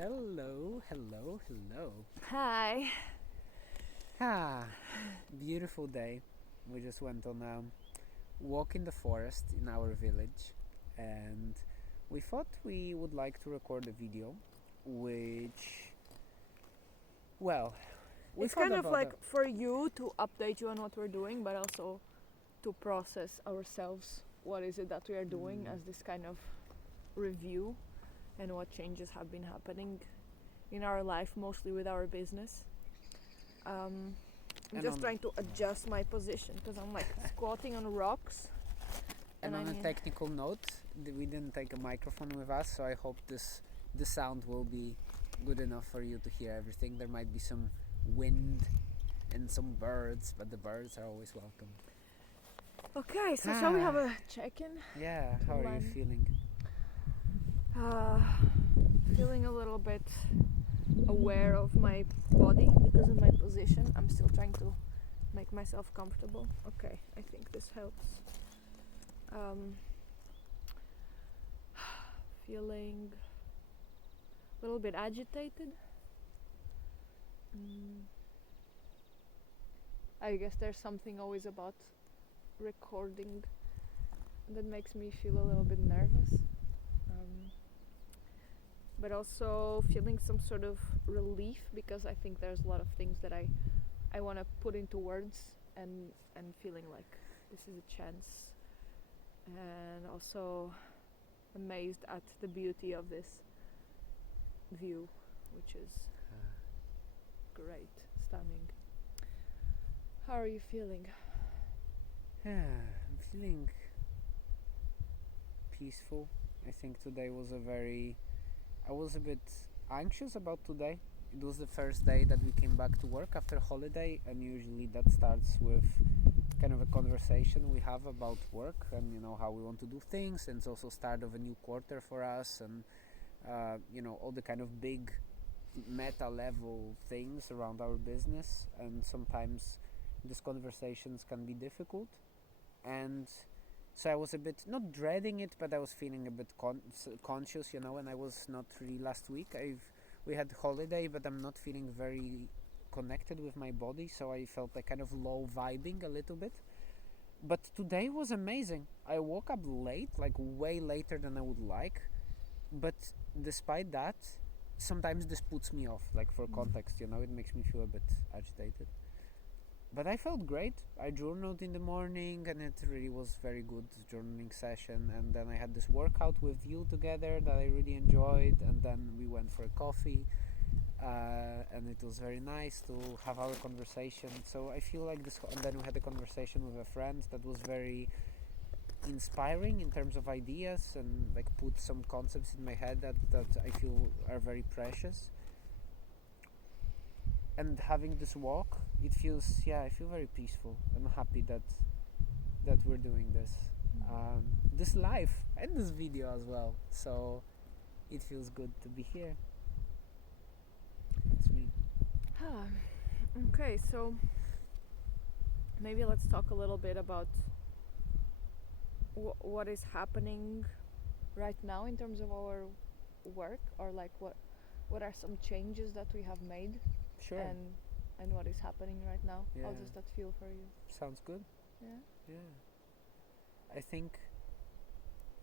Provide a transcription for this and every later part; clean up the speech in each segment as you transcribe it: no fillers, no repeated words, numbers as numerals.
Hello, hello, hello. Hi. Beautiful day. We just went on a walk in the forest in our village, and we thought we would like to record a video, which, well, we It's thought kind of about like for you to update you on what we're doing, but also to process ourselves. What is it that we are doing as this kind of review and what changes have been happening in our life, mostly with our business. I'm And just on- trying to adjust my position because I'm like squatting on rocks. And And on I a mean- technical note, we didn't take a microphone with us, so I hope the sound will be good enough for you to hear everything. There might be some wind and some birds, but the birds are always welcome. Okay, so shall we have a check-in? Yeah, how are you Line. feeling? Feeling a little bit aware of my body because of my position. I'm still trying to make myself comfortable. Okay, I think this helps. Feeling a little bit agitated. I guess there's something always about recording that makes me feel a little bit nervous. But also feeling some sort of relief because I think there's a lot of things that I want to put into words and feeling like this is a chance, and also amazed at the beauty of this view, which is great, stunning. How are you feeling? I'm feeling peaceful. I think today was I was a bit anxious about today. It was the first day that we came back to work after holiday, and usually that starts with kind of a conversation we have about work and how we want to do things, and it's also start of a new quarter for us, and all the kind of big meta level things around our business, and sometimes these conversations can be difficult. And so I was a bit not dreading it, but I was feeling a bit conscious, and I was not really last week. We had holiday, but I'm not feeling very connected with my body, so I felt like kind of low vibing a little bit. But today was amazing. I woke up late, like way later than I would like, but despite that, sometimes this puts me off. Like for context, it makes me feel a bit agitated. But I felt great. I journaled in the morning, and it really was very good journaling session. And then I had this workout with you together that I really enjoyed. And then we went for a coffee, and it was very nice to have our conversation. So I feel like this. And then we had a conversation with a friend that was very inspiring in terms of ideas, and like put some concepts in my head that I feel are very precious. And having this walk, it feels, I feel very peaceful. I'm happy that we're doing this live and this video as well, so it feels good to be here. That's me. Okay, so maybe let's talk a little bit about what is happening right now in terms of our work, or like what are some changes that we have made. Sure. And what is happening right now. How Yeah. does that feel for you? Sounds good. Yeah. I think,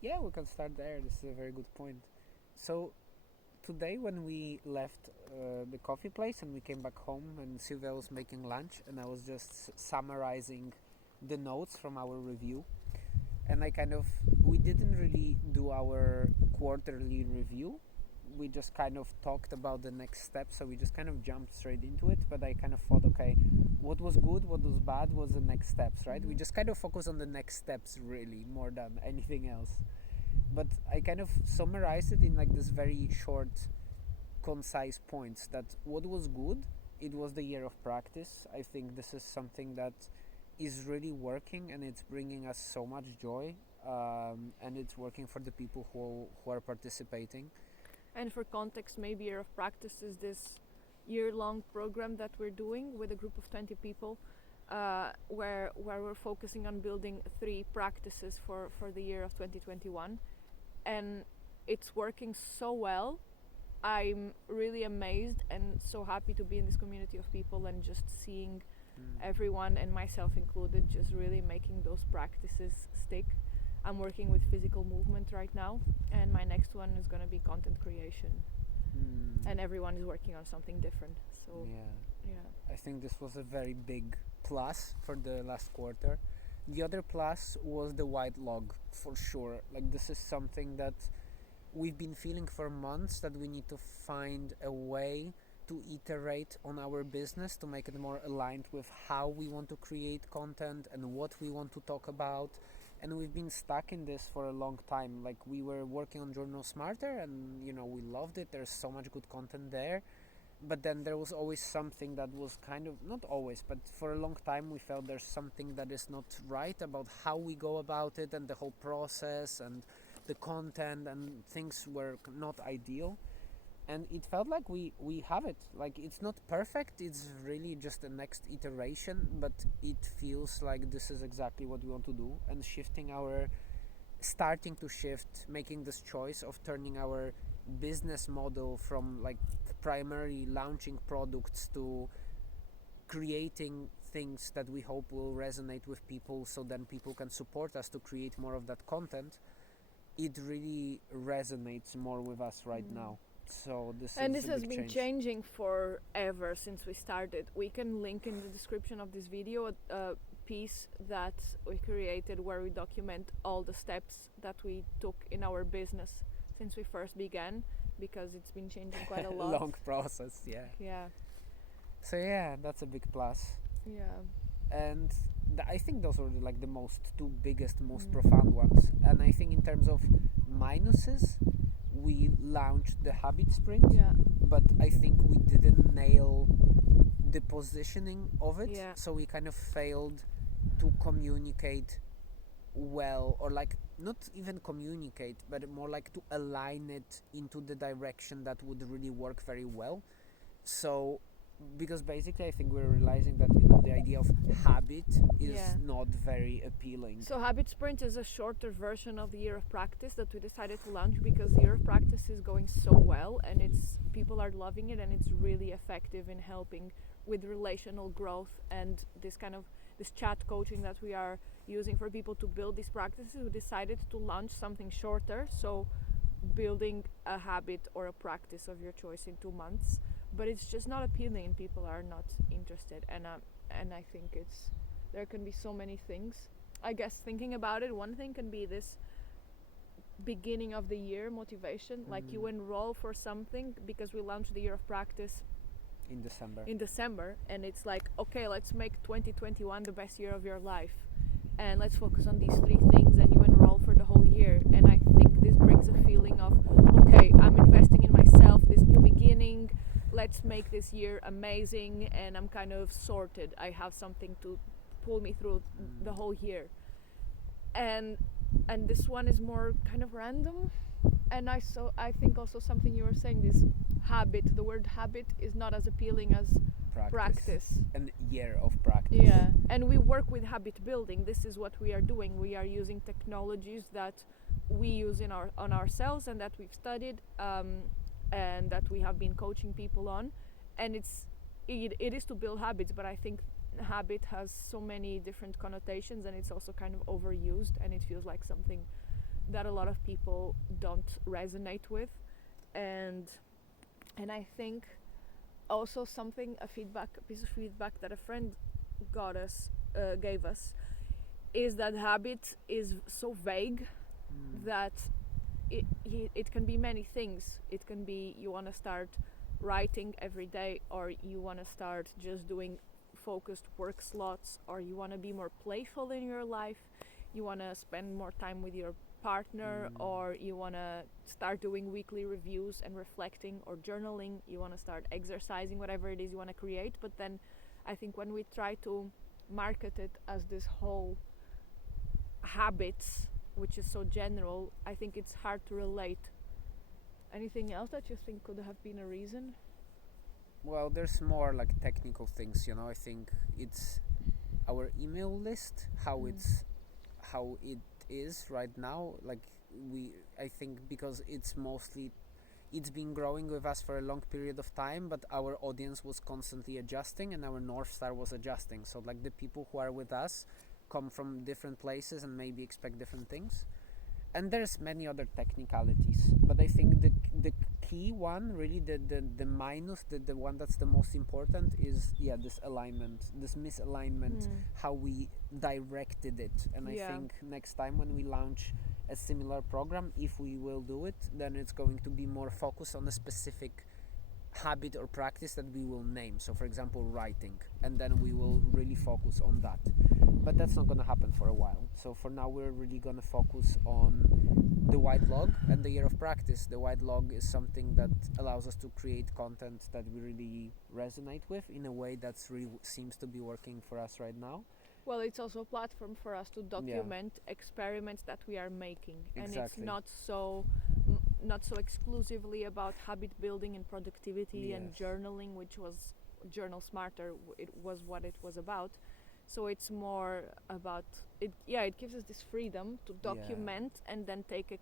we can start there. This is a very good point. So today when we left the coffee place and we came back home, and Silvia was making lunch, and I was just summarizing the notes from our review, and we didn't really do our quarterly review. We just kind of talked about the next step, so we just kind of jumped straight into it. But I kind of thought, okay, what was good, what was bad, was the next steps, right? We just kind of focus on the next steps really more than anything else. But I kind of summarized it in like this very short, concise points. That what was good, it was the year of practice. I think this is something that is really working, and it's bringing us so much joy, and it's working for the people who are participating. And for context, maybe Year of Practice is this year-long program that we're doing with a group of 20 people, where we're focusing on building 3 practices for the year of 2021. And it's working so well I'm really amazed and so happy to be in this community of people and just seeing everyone and myself included just really making those practices stick. I'm working with physical movement right now, and my next one is going to be content creation, and everyone is working on something different. So yeah, I think this was a very big plus for the last quarter. The other plus was the white log, for sure. Like, this is something that we've been feeling for months, that we need to find a way to iterate on our business to make it more aligned with how we want to create content and what we want to talk about. And we've been stuck in this for a long time. Like, we were working on Journal Smarter, and we loved it. There's so much good content there, but then there was always something that was kind of, not always, but for a long time we felt there's something that is not right about how we go about it, and the whole process and the content, and things were not ideal. And it felt like we have it. Like, it's not perfect, it's really just the next iteration, but it feels like this is exactly what we want to do. And starting to shift, making this choice of turning our business model from like primarily launching products to creating things that we hope will resonate with people, so then people can support us to create more of that content. It really resonates more with us right now. So this and is this a has big been change. changing forever since we started. We can link in the description of this video a piece that we created where we document all the steps that we took in our business since we first began, because it's been changing quite a lot. Long process, yeah. Yeah. So yeah, that's a big plus. Yeah. And I think those were like the two biggest, most profound ones. And I think in terms of minuses, we launched the habit sprint, Yeah. but I think we didn't nail the positioning of it. Yeah. So we kind of failed to communicate well, or like not even communicate, but more like to align it into the direction that would really work very well. So because basically I think we're realizing that the idea of habit is not very appealing. So Habit Sprint is a shorter version of the Year of Practice that we decided to launch because the Year of Practice is going so well, and people are loving it, and it's really effective in helping with relational growth and this chat coaching that we are using for people to build these practices. We decided to launch something shorter, so building a habit or a practice of your choice in 2 months, but it's just not appealing and people are not interested. And I think there can be so many things. I guess thinking about it, one thing can be this beginning of the year motivation, like you enroll for something because we launched the Year of Practice in December, and it's like, okay, let's make 2021 the best year of your life, and let's focus on these 3 things, and you enroll for the whole year. And I think this brings a feeling of, okay, I'm investing in myself, this new beginning, let's make this year amazing, and I'm kind of sorted. I have something to pull me through the whole year. And this one is more kind of random. And I think also something you were saying, this habit, the word habit is not as appealing as practice. An year of practice. Yeah, and we work with habit building. This is what we are doing. We are using technologies that we use on ourselves and that we've studied, and that we have been coaching people on. And it is to build habits, but I think habit has so many different connotations, and it's also kind of overused, and it feels like something that a lot of people don't resonate with. And I think also a piece of feedback that a friend gave us is that habit is so vague that it can be many things. It can be you want to start writing every day, or you want to start just doing focused work slots, or you want to be more playful in your life, you want to spend more time with your partner, or you want to start doing weekly reviews and reflecting or journaling, you want to start exercising, whatever it is you want to create. But then I think when we try to market it as this whole habits, which is so general, I think it's hard to relate. Anything else that you think could have been a reason? Well, there's more like technical things, I think it's our email list, how it is right now. Like I think because it's mostly it's been growing with us for a long period of time, but our audience was constantly adjusting and our North Star was adjusting. So like the people who are with us come from different places and maybe expect different things. And there's many other technicalities, but I think the key one, really the minus, the one that's the most important is this alignment, this misalignment, how we directed it. And I think next time when we launch a similar program, if we will do it, then it's going to be more focused on a specific habit or practice that we will name. So for example, writing, and then we will really focus on that. But that's not going to happen for a while. So for now we're really going to focus on the white log and the year of practice. The white log is something that allows us to create content that we really resonate with in a way that's really seems to be working for us right now. Well, it's also a platform for us to document experiments that we are making, and it's not so exclusively about habit building and productivity and journaling, which was Journal Smarter. It was what it was about. So it's more about it. Yeah, it gives us this freedom to document and then take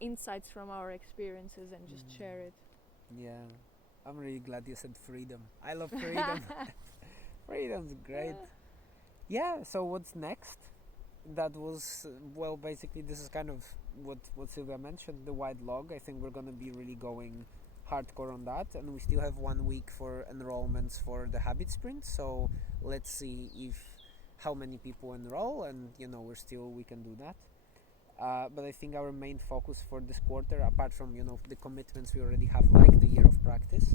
insights from our experiences and just share it. Yeah, I'm really glad you said freedom. I love freedom. Freedom's great. Yeah, so what's next? That was, well, basically this is kind of what Silvia mentioned, the white log. I think we're going to be really going hardcore on that, and we still have 1 week for enrollments for the habit sprint, so let's see if how many people enroll, and we can do that. But I think our main focus for this quarter, apart from the commitments we already have, like the year of practice,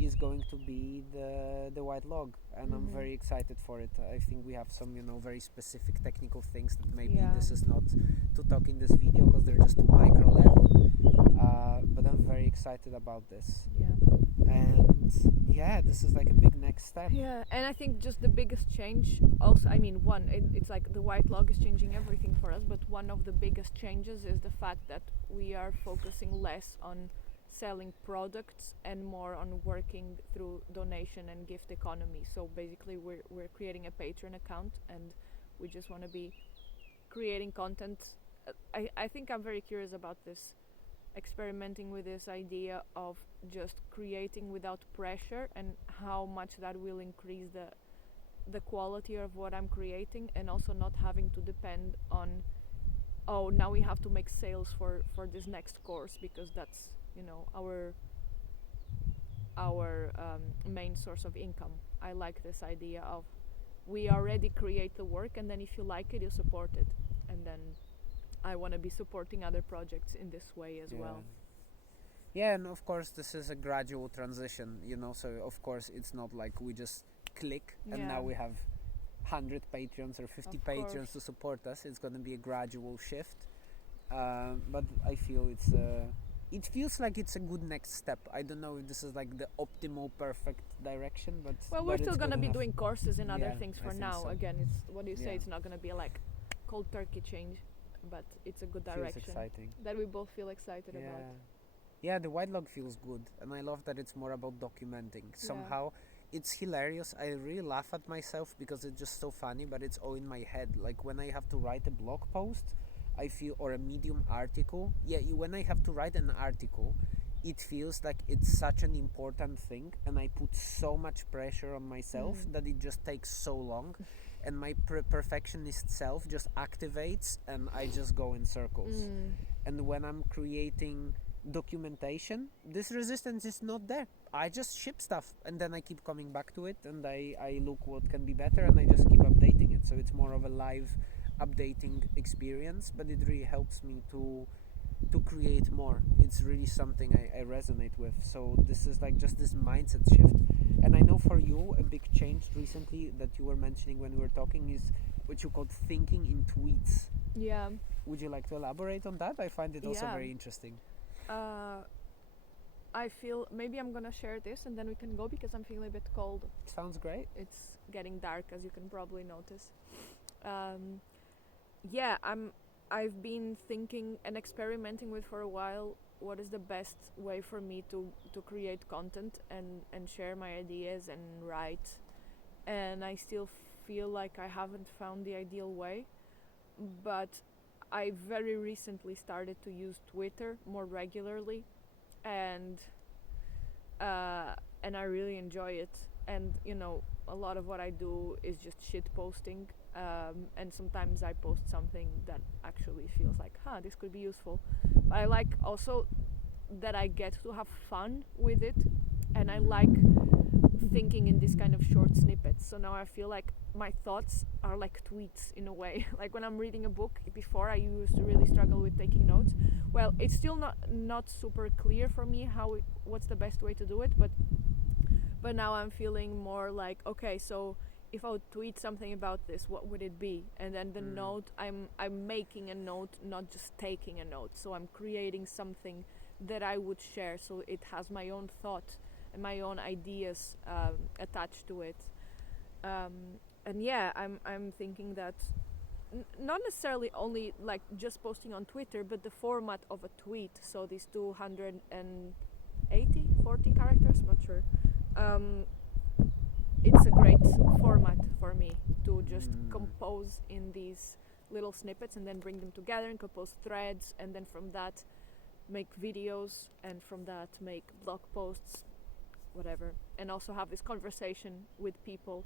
is going to be the white log, and I'm very excited for it. I think we have some very specific technical things that maybe this is not to talk in this video because they're just too micro level, but I'm very excited about this. And this is like a big next step. And I think just the biggest change also, I mean, it's like the white log is changing everything for us, but one of the biggest changes is the fact that we are focusing less on selling products and more on working through donation and gift economy. So basically we're creating a Patreon account, and we just want to be creating content. I think I'm very curious about this, experimenting with this idea of just creating without pressure, and how much that will increase the quality of what I'm creating, and also not having to depend on, now we have to make sales for this next course, because that's our main source of income. I like this idea of we already create the work, and then if you like it, you support it, and then I want to be supporting other projects in this way as well. Yeah, and of course this is a gradual transition, so of course it's not like we just click and now we have 100 Patreons or 50 Patreons to support us. It's going to be a gradual shift, but I feel it feels like it's a good next step. I don't know if this is like the optimal perfect direction, but we're still going to be doing courses and other things for now. So. Again, it's what do you say, it's not going to be like cold turkey change, but it's a good direction. Feels exciting. That we both feel excited about. Yeah, the white log feels good, and I love that it's more about documenting. Somehow it's hilarious. I really laugh at myself because it's just so funny, but it's all in my head. Like when I have to write a blog post, I feel, or a Medium article. When I have to write an article, it feels like it's such an important thing, and I put so much pressure on myself that it just takes so long, and my perfectionist self just activates, and I just go in circles. And when I'm creating documentation, this resistance is not there. I just ship stuff, and then I keep coming back to it, and I look what can be better, and I just keep updating it. So it's more of a live updating experience, but it really helps me to create more. It's really something I resonate with. So this is like just this mindset shift. And I know for you a big change recently that you were mentioning when we were talking is what you called thinking in tweets. Would you like to elaborate on that? I find it also very interesting. I feel maybe I'm gonna share this and then we can go, because I'm feeling a bit cold. Sounds great. It's getting dark, as you can probably notice. I've been thinking and experimenting with for a while what is the best way for me to create content and share my ideas and write, and I still feel like I haven't found the ideal way, but I very recently started to use Twitter more regularly, and uh, and I really enjoy it. And a lot of what I do is just shit posting, and sometimes I post something that actually feels like, this could be useful. But I like also that I get to have fun with it, and I like thinking in this kind of short snippets. So now I feel like my thoughts are like tweets in a way. Like when I'm reading a book, before I used to really struggle with taking notes. Well, it's still not super clear for me what's the best way to do it, but now I'm feeling more like, okay, so if I would tweet something about this, what would it be? And then the note, I'm making a note, not just taking a note. So I'm creating something that I would share, so it has my own thought and my own ideas attached to it. And yeah, I'm thinking that not necessarily only like just posting on Twitter, but the format of a tweet. So these 40 characters, not sure. It's a great format for me to just compose in these little snippets and then bring them together and compose threads, and then from that make videos, and from that make blog posts, whatever, and also have this conversation with people.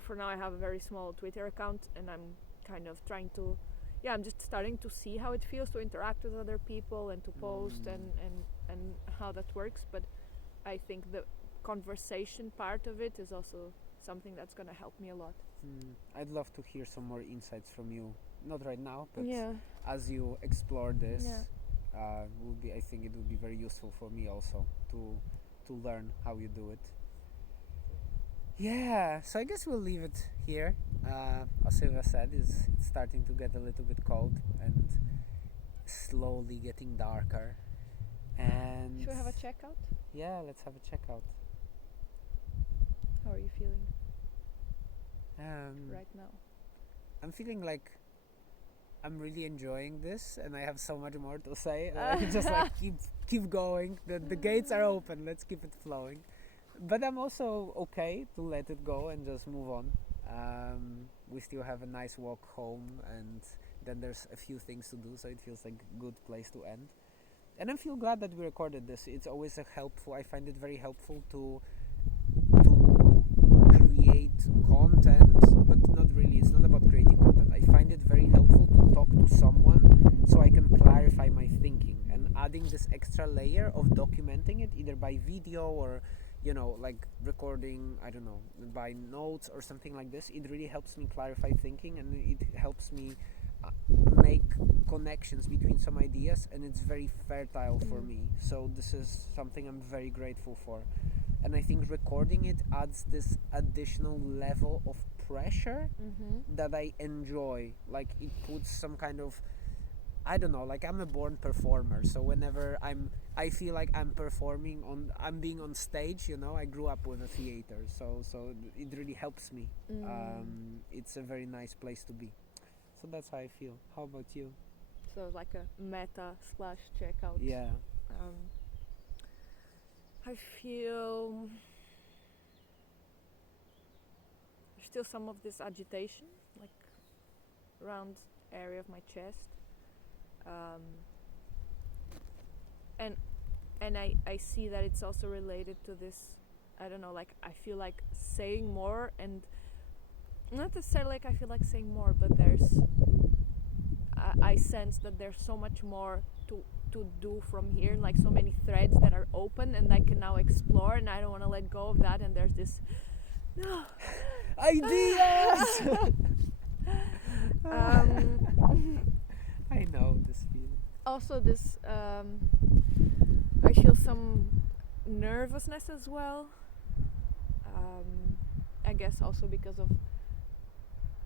For now I have a very small Twitter account, and I'm kind of trying to, I'm just starting to see how it feels to interact with other people and to post and how that works. But I think the conversation part of it is also something that's going to help me a lot. I'd love to hear some more insights from you. Not right now, but Yeah. as you explore this, Yeah. I think it would be very useful for me also to learn how you do it. Yeah, so I guess we'll leave it here. As Silvia said, it's starting to get a little bit cold and slowly getting darker. And should we have a checkout? Yeah, let's have a checkout. How are you feeling Um, right now? I'm feeling like I'm really enjoying this, and I have so much more to say. Just like keep going. The gates are open. Let's keep it flowing. But I'm also okay to let it go and just move on. We still have a nice walk home, and then there's a few things to do, so it feels like a good place to end. And I feel glad that we recorded this. It's always I find it very helpful to create content, but not really. It's not about creating content. I find it very helpful to talk to someone so I can clarify my thinking, and adding this extra layer of documenting it either by video or like recording, I don't know, by notes or something like this. It really helps me clarify thinking, and it helps me make connections between some ideas, and it's very fertile for me. So this is something I'm very grateful for. And I think recording it adds this additional level of pressure that I enjoy. Like it puts some kind of, I don't know, like I'm a born performer, so whenever I feel like I'm being on stage, I grew up with a theater, so it really helps me. It's a very nice place to be. So that's how I feel. How about you? So like a meta / checkout. Yeah. I feel there's still some of this agitation, like around area of my chest, and I see that it's also related to this. I don't know, like I feel like saying more, and not necessarily like I feel like saying more, but I sense that there's so much more to do from here, like so many threads that are open and I can now explore, and I don't want to let go of that. And there's this ideas. I know this feeling. Also this I feel some nervousness as well, I guess also because of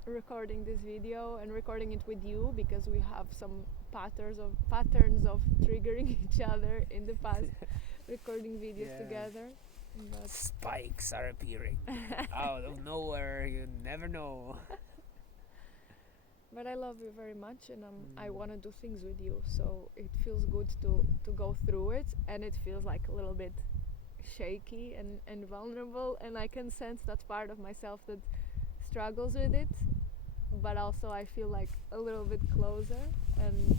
recording this video and recording it with you, because we have some patterns of triggering each other in the past recording videos together. But spikes are appearing out of nowhere. You never know. But I love you very much, and I want to do things with you, so it feels good to go through it, and it feels like a little bit shaky and vulnerable, and I can sense that part of myself that struggles with it. but also I feel like a little bit closer, and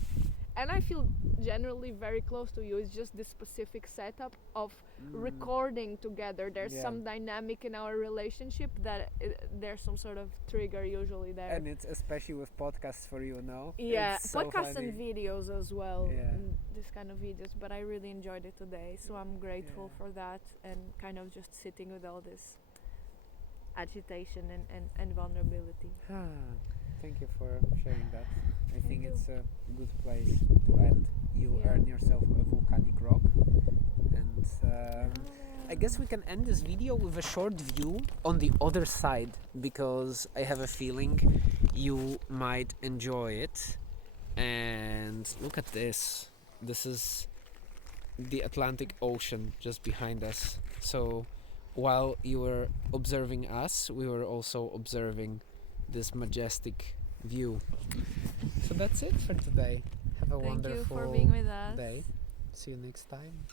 I feel generally very close to you. It's just this specific setup of recording together. There's Yeah. some dynamic in our relationship that there's some sort of trigger usually there. And it's especially with podcasts for you now. Yeah, It's so podcasts funny. and videos as well. Yeah. And this kind of videos, but I really enjoyed it today, so I'm grateful Yeah. for that, and kind of just sitting with all this agitation and vulnerability. Thank you for sharing that. I Thank think you. it's a good place to end. You Yeah. earn yourself a volcanic rock, and I guess we can end this video with a short view on the other side, because I have a feeling you might enjoy it. And look at this. This is the Atlantic Ocean just behind us. So while you were observing us, we were also observing this majestic view. So that's it for today. Have a Thank you wonderful for being with us. day. See you next time.